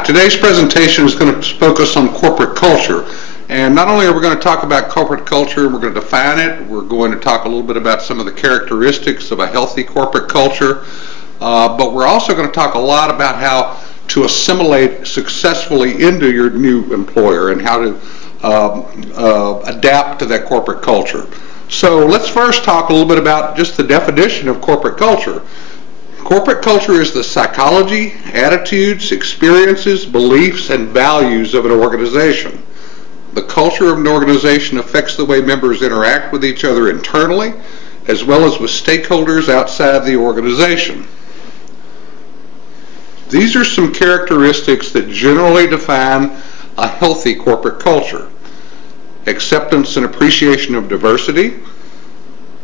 back. Today's presentation is going to focus on corporate culture. And not only are we going to talk about corporate culture, we're going to define it, we're going to talk a little bit about some of the characteristics of a healthy corporate culture, but we're also going to talk a lot about how to assimilate successfully into your new employer and how to adapt to that corporate culture. So let's first talk a little bit about just the definition of corporate culture. Corporate culture is the psychology, attitudes, experiences, beliefs, and values of an organization. The culture of an organization affects the way members interact with each other internally, as well as with stakeholders outside the organization. These are some characteristics that generally define a healthy corporate culture. Acceptance and appreciation of diversity,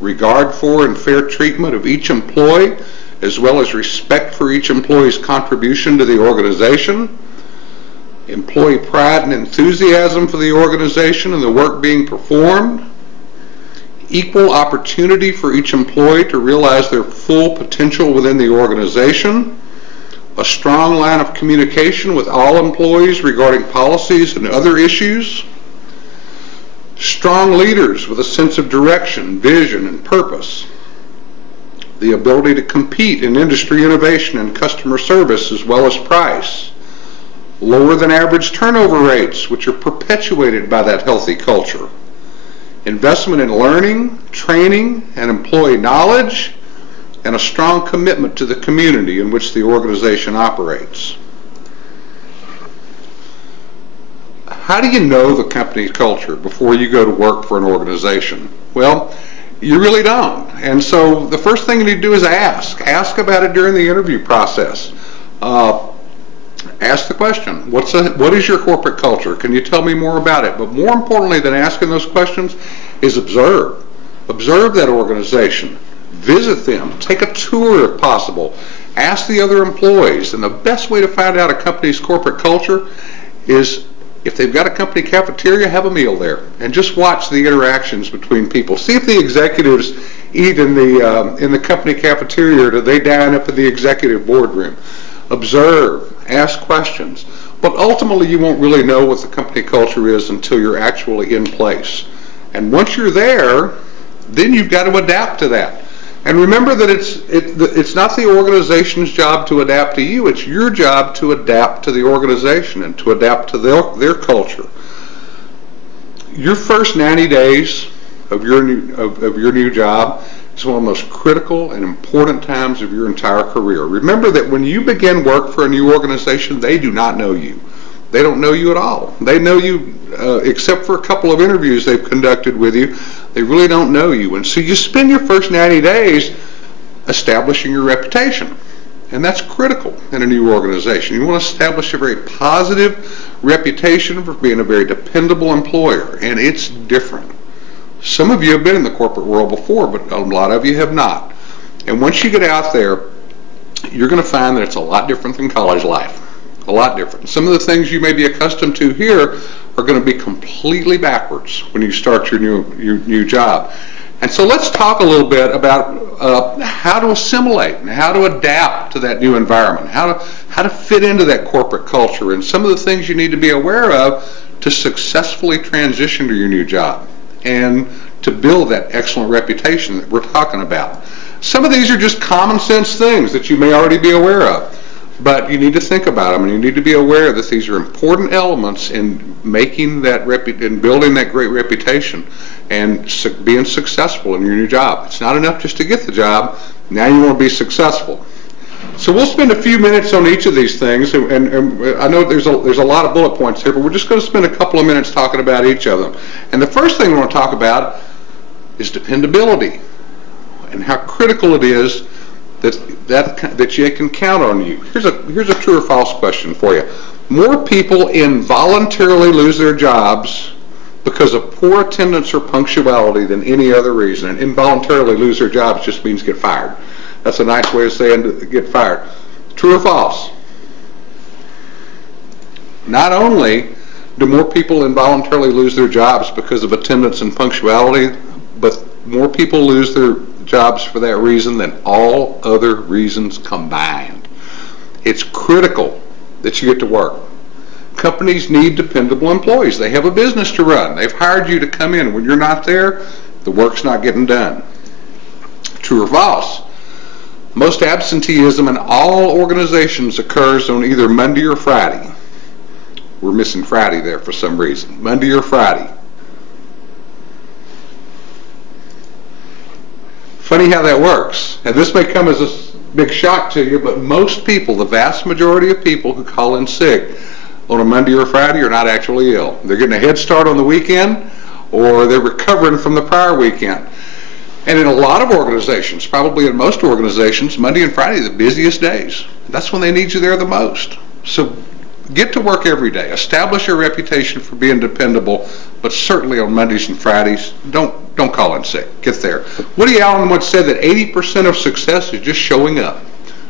regard for and fair treatment of each employee, as well as respect for each employee's contribution to the organization, employee pride and enthusiasm for the organization and the work being performed, equal opportunity for each employee to realize their full potential within the organization, a strong line of communication with all employees regarding policies and other issues, strong leaders with a sense of direction, vision, and purpose, the ability to compete in industry innovation and customer service as well as price, lower than average turnover rates which are perpetuated by that healthy culture, investment in learning, training, and employee knowledge, and a strong commitment to the community in which the organization operates. How do you know the company's culture before you go to work for an organization? Well, you really don't. And so the first thing you need to do is ask. Ask about it during the interview process. Ask the question, what is your corporate culture? Can you tell me more about it? But more importantly than asking those questions is observe. Observe that organization. Visit them. Take a tour if possible. Ask the other employees. And the best way to find out a company's corporate culture is if they've got a company cafeteria, have a meal there and just watch the interactions between people. See if the executives eat in the company cafeteria or do they dine up in the executive boardroom. Observe, ask questions. But ultimately you won't really know what the company culture is until you're actually in place. And once you're there, then you've got to adapt to that. And remember that it's not the organization's job to adapt to you, it's your job to adapt to the organization and to adapt to their culture. Your first 90 days of your new job is one of the most critical and important times of your entire career. Remember that when you begin work for a new organization, they do not know you. They don't know you at all. They know you except for a couple of interviews they've conducted with you. They really don't know you. And so you spend your first 90 days establishing your reputation. And that's critical in a new organization. You want to establish a very positive reputation for being a very dependable employer. And it's different. Some of you have been in the corporate world before, but a lot of you have not. And once you get out there, you're going to find that it's a lot different than college life. A lot different. Some of the things you may be accustomed to here are going to be completely backwards when you start your new job. And so let's talk a little bit about how to assimilate and how to adapt to that new environment, how to fit into that corporate culture, and some of the things you need to be aware of to successfully transition to your new job and to build that excellent reputation that we're talking about. Some of these are just common sense things that you may already be aware of. But you need to think about them, and you need to be aware that these are important elements in making that in building that great reputation and being successful in your new job. It's not enough just to get the job. Now you want to be successful. So we'll spend a few minutes on each of these things, and I know there's a lot of bullet points here, but we're just going to spend a couple of minutes talking about each of them. And the first thing we want to talk about is dependability and how critical it is that you can count on you. Here's a true or false question for you. More people involuntarily lose their jobs because of poor attendance or punctuality than any other reason. And involuntarily lose their jobs just means get fired. That's a nice way of saying get fired. True or false? Not only do more people involuntarily lose their jobs because of attendance and punctuality, but more people lose their jobs for that reason than all other reasons combined. It's critical that you get to work. Companies need dependable employees. They have a business to run. They've hired you to come in. When you're not there, the work's not getting done. True or false? Most absenteeism in all organizations occurs on either Monday or Friday. We're missing Friday there for some reason. Monday or Friday. Funny how that works. And this may come as a big shock to you, but most people, the vast majority of people who call in sick on a Monday or Friday are not actually ill. They're getting a head start on the weekend, or they're recovering from the prior weekend. And in a lot of organizations, probably in most organizations, Monday and Friday are the busiest days. That's when they need you there the most. So get to work every day. Establish your reputation for being dependable, but certainly on Mondays and Fridays, don't call in sick. Get there. Woody Allen once said that 80% of success is just showing up.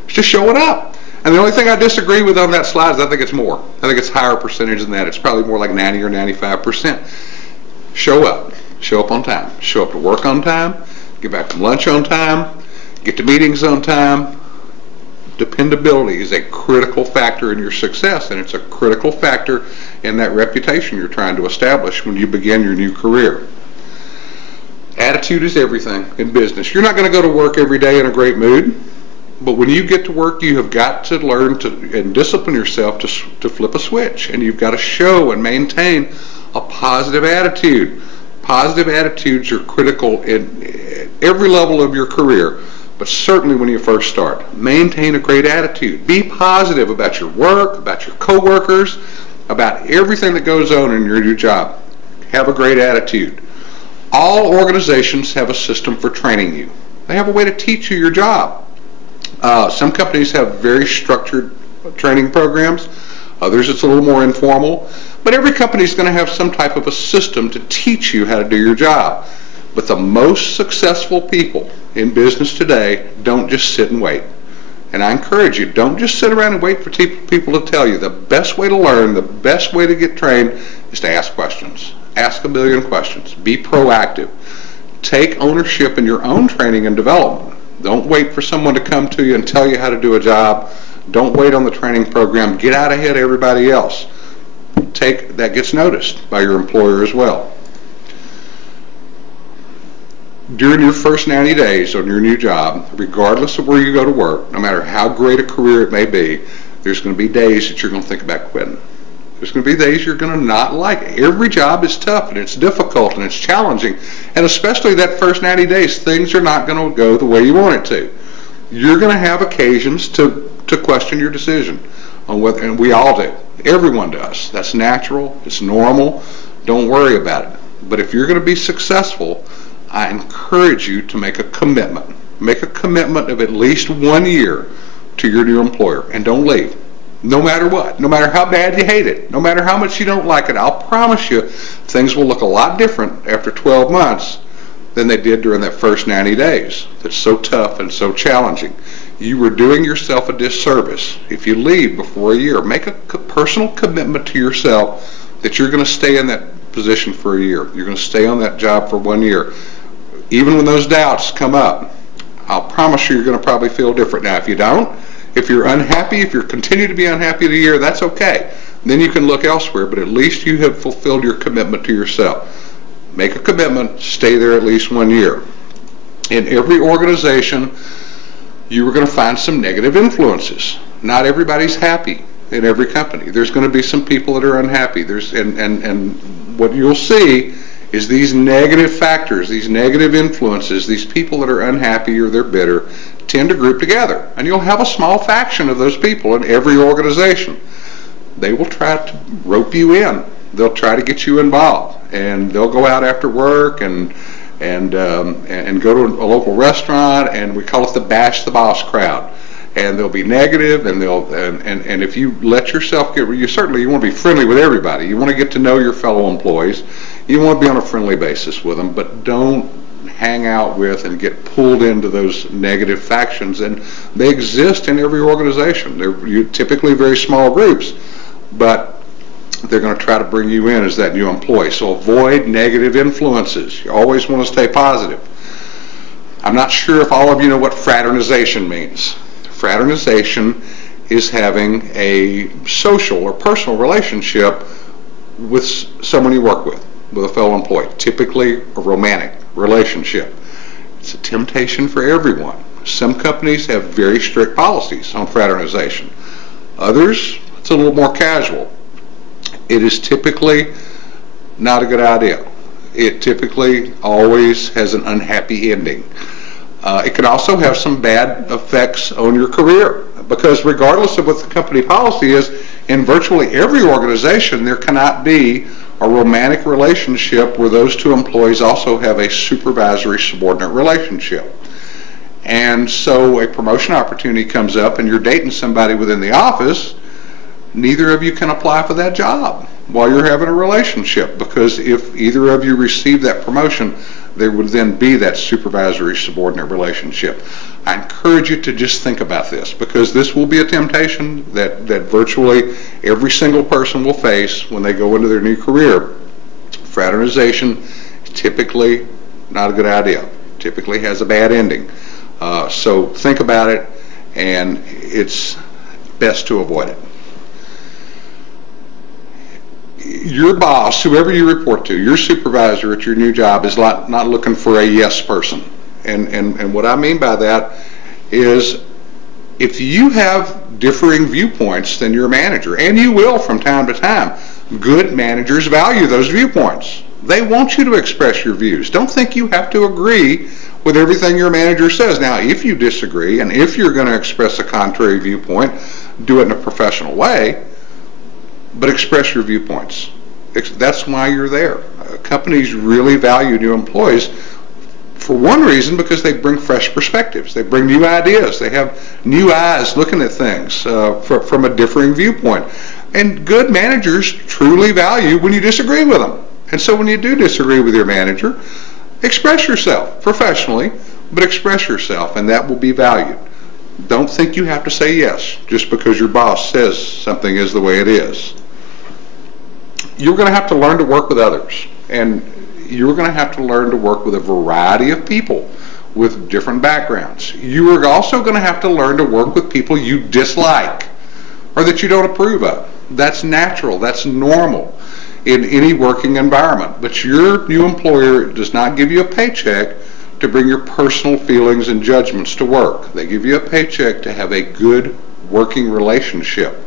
It's just showing up. And the only thing I disagree with on that slide is I think it's more. I think it's a higher percentage than that. It's probably more like 90 or 95%. Show up. Show up on time. Show up to work on time. Get back from lunch on time. Get to meetings on time. Dependability is a critical factor in your success, and it's a critical factor in that reputation you're trying to establish when you begin your new career. Attitude is everything in business. You're not going to go to work every day in a great mood, but when you get to work, you have got to learn to and discipline yourself to flip a switch, and you've got to show and maintain a positive attitude. Positive attitudes are critical in every level of your career, but certainly when you first start. Maintain a great attitude. Be positive about your work, about your coworkers, about everything that goes on in your new job. Have a great attitude. All organizations have a system for training you. They have a way to teach you your job. Some companies have very structured training programs. Others it's a little more informal. But every company is going to have some type of a system to teach you how to do your job. But the most successful people in business today don't just sit and wait. And I encourage you, don't just sit around and wait for people to tell you. The best way to learn, the best way to get trained is to ask questions. Ask a million questions. Be proactive. Take ownership in your own training and development. Don't wait for someone to come to you and tell you how to do a job. Don't wait on the training program. Get out ahead of everybody else. That gets noticed by your employer as well. During your first 90 days on your new job, regardless of where you go to work, no matter how great a career it may be, there's going to be days that you're going to think about quitting. There's going to be days you're going to not like it. Every job is tough and it's difficult and it's challenging, and especially that first 90 days, things are not going to go the way you want it to. You're going to have occasions to question your decision on whether, and we all do. Everyone does. That's natural. It's normal. Don't worry about it. But if you're going to be successful, I encourage you to make a commitment. Make a commitment of at least 1 year to your new employer, and don't leave. No matter what. No matter how bad you hate it. No matter how much you don't like it. I'll promise you things will look a lot different after 12 months than they did during that first 90 days. That's so tough and so challenging. You were doing yourself a disservice if you leave before a year. Make a personal commitment to yourself that you're going to stay in that position for a year. You're going to stay on that job for 1 year. Even when those doubts come up, I'll promise you you're going to probably feel different. Now, if you don't, if you're unhappy, if you continue to be unhappy in a year, that's okay. Then you can look elsewhere, but at least you have fulfilled your commitment to yourself. Make a commitment, stay there at least 1 year. In every organization, you are going to find some negative influences. Not everybody's happy in every company. There's going to be some people that are unhappy. And what you'll see is these negative factors, these negative influences, these people that are unhappy or they're bitter tend to group together. And you'll have a small faction of those people in every organization. They will try to rope you in. They'll try to get you involved. And they'll go out after work and go to a local restaurant, and we call it the bash the boss crowd. And they'll be negative, and and if you let yourself you want to be friendly with everybody. You want to get to know your fellow employees. You want to be on a friendly basis with them, but don't hang out with and get pulled into those negative factions. And they exist in every organization. They're typically very small groups, but they're going to try to bring you in as that new employee. So avoid negative influences. You always want to stay positive. I'm not sure if all of you know what fraternization means. Fraternization is having a social or personal relationship with someone you work with a fellow employee, typically a romantic relationship. It's a temptation for everyone. Some companies have very strict policies on fraternization. Others, it's a little more casual. It is typically not a good idea. It typically always has an unhappy ending. It can also have some bad effects on your career, because regardless of what the company policy is, in virtually every organization there cannot be a romantic relationship where those two employees also have a supervisory subordinate relationship. And so a promotion opportunity comes up and you're dating somebody within the office, neither of you can apply for that job while you're having a relationship, because if either of you receive that promotion, there would then be that supervisory subordinate relationship. I encourage you to just think about this, because this will be a temptation that virtually every single person will face when they go into their new career. Fraternization is typically not a good idea, typically has a bad ending. So think about it, and it's best to avoid it. Your boss, whoever you report to, your supervisor at your new job, is not looking for a yes person. And what I mean by that is, if you have differing viewpoints than your manager, and you will from time to time, good managers value those viewpoints. They want you to express your views. Don't think you have to agree with everything your manager says. Now, if you disagree, and if you're going to express a contrary viewpoint, do it in a professional way, but express your viewpoints. That's why you're there. Companies really value new employees for one reason, because they bring fresh perspectives. They bring new ideas. They have new eyes looking at things from a differing viewpoint. And good managers truly value when you disagree with them. And so when you do disagree with your manager, express yourself professionally, but express yourself, and that will be valued. Don't think you have to say yes just because your boss says something is the way it is. You're going to have to learn to work with others, and you're going to have to learn to work with a variety of people with different backgrounds. You are also going to have to learn to work with people you dislike or that you don't approve of. That's natural. That's normal in any working environment. But your new employer does not give you a paycheck to bring your personal feelings and judgments to work. They give you a paycheck to have a good working relationship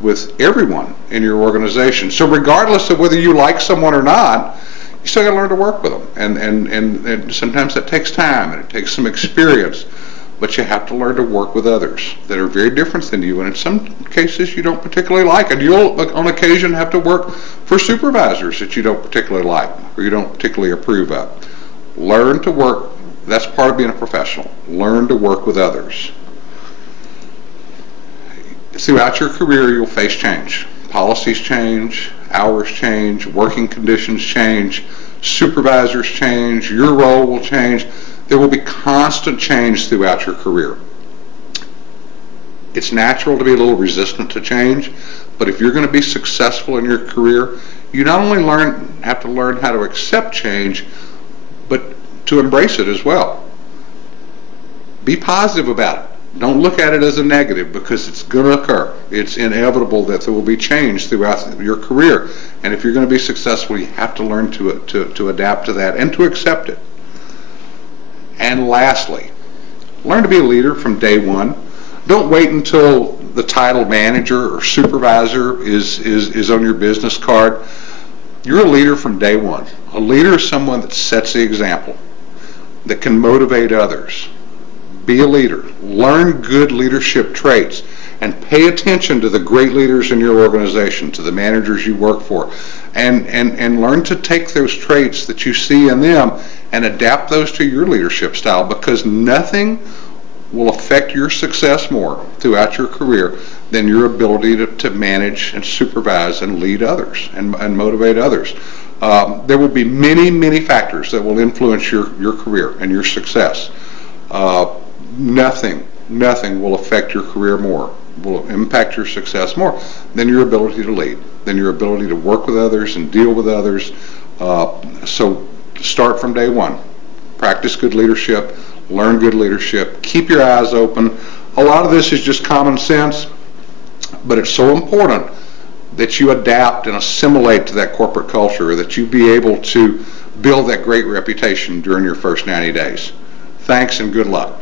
with everyone in your organization. So regardless of whether you like someone or not, you still got to learn to work with them. And sometimes that takes time and it takes some experience. But you have to learn to work with others that are very different than you, and in some cases you don't particularly like. And you'll, on occasion, have to work for supervisors that you don't particularly like or you don't particularly approve of. Learn to work. That's part of being a professional. Learn to work with others. Throughout your career, you'll face change. Policies change, hours change, working conditions change, supervisors change, your role will change. There will be constant change throughout your career. It's natural to be a little resistant to change, but if you're going to be successful in your career, you not only have to learn how to accept change, but to embrace it as well. Be positive about it. Don't look at it as a negative, because it's going to occur. It's inevitable that there will be change throughout your career, and if you're going to be successful, you have to learn to adapt to that and to accept it. And lastly, learn to be a leader from day one. Don't wait until the title manager or supervisor is on your business card. You're a leader from day one. A leader is someone that sets the example, that can motivate others. Be a leader. Learn good leadership traits and pay attention to the great leaders in your organization, to the managers you work for, and learn to take those traits that you see in them and adapt those to your leadership style, because nothing will affect your success more throughout your career than your ability to manage and supervise and lead others and motivate others. There will be many, many factors that will influence your career and your success. Nothing will affect your career more, will impact your success more than your ability to lead, than your ability to work with others and deal with others. So start from day one. Practice good leadership, learn good leadership, keep your eyes open. A lot of this is just common sense. But it's so important that you adapt and assimilate to that corporate culture, that you be able to build that great reputation during your first 90 days. Thanks and good luck.